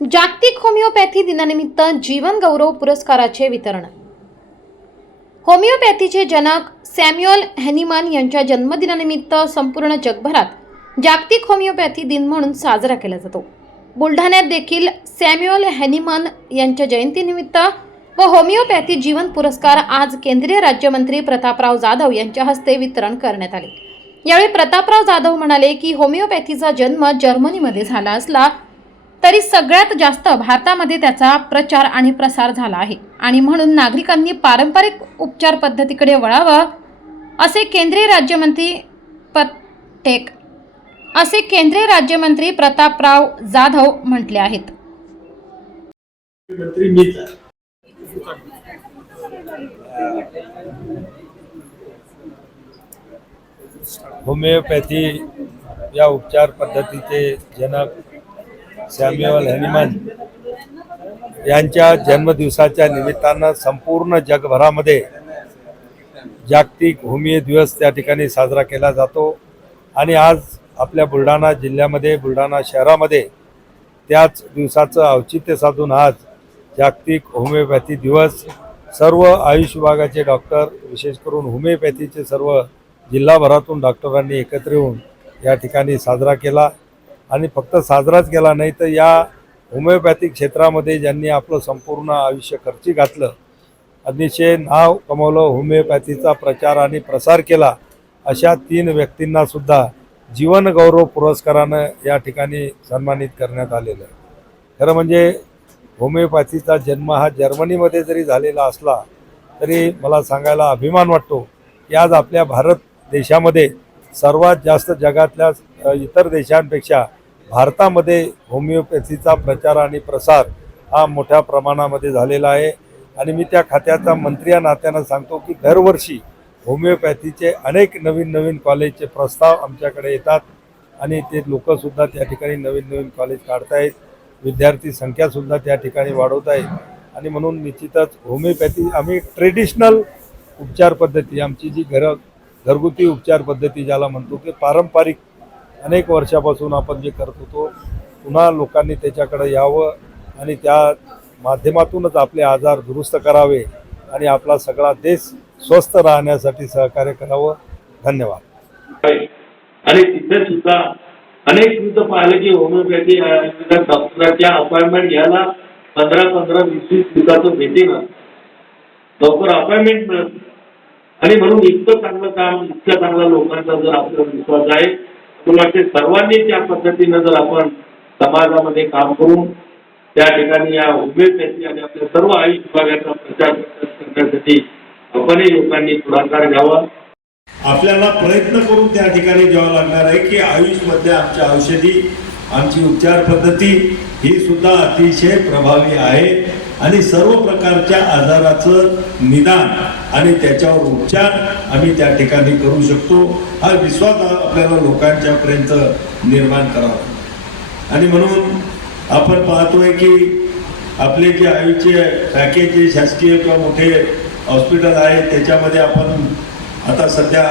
जागतिक होमिओपॅथी दिनानिमित्त जीवन गौरव पुरस्काराचे वितरण. होमिओपॅथीचे जनक सॅम्युअल हॅनिमन यांच्या जन्मदिनानिमित्त संपूर्ण जगभरात जागतिक होमिओपॅथी दिन म्हणून साजरा केला जातो. बुलढाण्यात देखील सॅम्युअल हॅनिमन यांच्या जयंतीनिमित्त व होमिओपॅथी जीवन पुरस्कार आज केंद्रीय राज्यमंत्री प्रतापराव जाधव यांच्या हस्ते वितरण करण्यात आले. यावेळी प्रतापराव जाधव म्हणाले की होमिओपॅथीचा जन्म जर्मनीमध्ये झाला असला तरी सगळ्यात जास्त भारतामध्ये त्याचा प्रचार आणि प्रसार झाला आहे. आणि म्हणून नागरिकांनी पारंपरिक उपचार पद्धतीकडे वळावं असे केंद्रीय राज्यमंत्री पटेक असे केंद्रीय राज्यमंत्री प्रतापराव जाधव म्हटले आहेत. होमिओपॅथी या उपचार पद्धतीचे जनक सॅम्युअल हॅनिमन यांच्या जन्मदिवसाच्या निमित्तानं संपूर्ण जगभरामध्ये जागतिक होमिओ दिवस त्या ठिकाणी साजरा केला जातो. आणि आज आपल्या बुलढाणा जिल्ह्यामध्ये बुलढाणा शहरामध्ये त्याच दिवसाचं औचित्य साधून आज जागतिक होमिओपॅथी दिवस सर्व आयुष विभागाचे डॉक्टर विशेष करून होमिओपॅथीचे सर्व जिल्हाभरातून डॉक्टरांनी एकत्र येऊन या ठिकाणी साजरा केला. आणि फक्त साजराच केला नाही तर या होमिओपॅथिक क्षेत्रामध्ये ज्यांनी आपलं संपूर्ण आयुष्य खर्ची घातलं अतिशय नाव कमवलं होमिओपॅथीचा प्रचार आणि प्रसार केला अशा तीन व्यक्तींनासुद्धा जीवनगौरव पुरस्कारानं या ठिकाणी सन्मानित करण्यात आलेलं आहे. खरं म्हणजे होमिओपॅथीचा जन्म हा जर्मनीमध्ये जरी झालेला असला तरी मला सांगायला अभिमान वाटतो की आज आपल्या भारत देशामध्ये सर्वात जास्त जगातल्या इतर देशांपेक्षा भारतामध्ये होमिओपॅथीचा प्रचार आणि प्रसार हा मोठ्या प्रमाणामध्ये झालेला आहे. आणि मी त्या खात्याचा मंत्री या नात्यानं सांगतो की दरवर्षी होमिओपॅथीचे अनेक नवीन नवीन कॉलेजचे प्रस्ताव आमच्याकडे येतात. आणि ते लोकंसुद्धा त्या ठिकाणी नवीन नवीन कॉलेज काढतायत. विद्यार्थी संख्यासुद्धा त्या ठिकाणी वाढवत आहेत आणि म्हणून निश्चितच होमिओपॅथी आम्ही ट्रेडिशनल उपचार पद्धती आमची जी घर घरगुती उपचार पद्धती ज्याला म्हणतो की पारंपरिक अनेक वर्षापासून आपण जे करत होतो पुन्हा लोकांनी त्याच्याकडे यावं आणि त्या माध्यमातूनच आपले आजार दुरुस्त करावे आणि आपला सगळा देश स्वस्थ राहण्यासाठी सहकार्य करावं. धन्यवाद. आणि तिथे सुद्धा अनेक तिथं पाहिलं की होमिओपॅथी डॉक्टरांच्या अपॉइंटमेंट घ्यायला पंधरा पंधरा वीस वीस दिवसाचं भेटे ना लवकर अपॉइंटमेंट मिळत आणि म्हणून इतकं चांगलं काम इतक्या चांगल्या लोकांचा जर आपला विश्वास आहे मला वाटते. सर्वांनी त्या पद्धतीनं जर आपण समाजामध्ये काम करून त्या ठिकाणी या होमिओपॅथी आणि आपल्या सर्व आयुष विभागाचा प्रचार करण्यासाठी आपणही लोकांनी पुढाकार घ्यावा. आपल्याला प्रयत्न करून त्या ठिकाणी जेव्हा लागणार आहे की आयुषमधल्या आमच्या औषधी आमची उपचार पद्धती ही सुद्धा अतिशय प्रभावी आहे. आणि सर्व प्रकारच्या आजाराचं निदान आणि त्याच्यावर उपचार आम्ही त्या ठिकाणी करू शकतो. हा विश्वास आपल्याला लोकांच्यापर्यंत निर्माण करावा आणि म्हणून आपण पाहतोय की आपले जे आयुचे पॅकेज जे शासकीय किंवा मोठे हॉस्पिटल आहे त्याच्यामध्ये आपण आता सध्या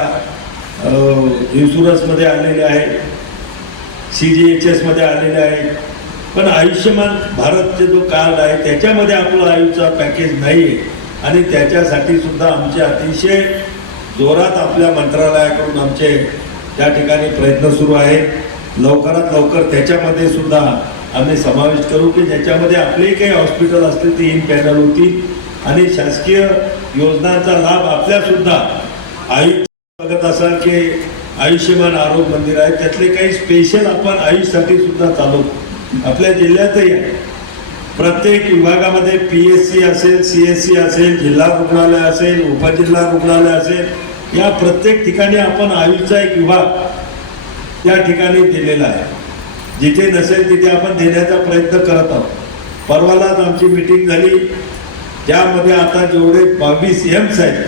इन्शुरन्समध्ये आलेले आहे. सी जी एच एसमध्ये आलेले आहेत पण आयुष्यमान भारतचे जो कार्ड आहे त्याच्यामध्ये आपलं आयुचा पॅकेज नाही आहे आणि त्याच्यासाठी सुद्धा आमचे अतिशय जोरात आपल्या मंत्रालयाकडून आमचे त्या ठिकाणी प्रयत्न सुरू आहेत. लवकरात लवकर त्याच्यामध्ये सुद्धा आम्ही समावेश करू की ज्याच्यामध्ये आपले काही हॉस्पिटल असतील ते इन पॅनल होतील आणि शासकीय योजनांचा लाभ आपल्यासुद्धा आई बघत असाल की आयुष्यमान आरोग्य मंदिर आहे. त्यातले काही स्पेशल आपण आयुषसाठी सुद्धा चालू. आपल्या जिल्ह्यातही आहे. प्रत्येक विभागामध्ये पी एस सी असेल सी एस सी असेल जिल्हा रुग्णालय असेल उपजिल्हा रुग्णालय असेल या प्रत्येक ठिकाणी आपण आयुषचा एक विभाग त्या ठिकाणी दिलेला आहे. जिथे नसेल तिथे आपण देण्याचा प्रयत्न करत आहोत. परवालाच आमची मिटिंग झाली. त्यामध्ये आता जेवढे बावीस एम्स आहेत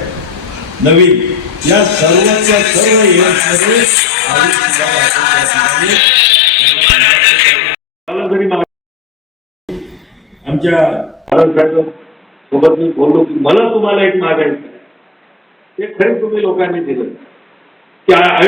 नवीन. या सर्वांच्या सर्व आमच्यासोबत मी बोललो की मला तुम्हाला एक मागायचं ते खरं तुम्ही लोकांनी दिलं. की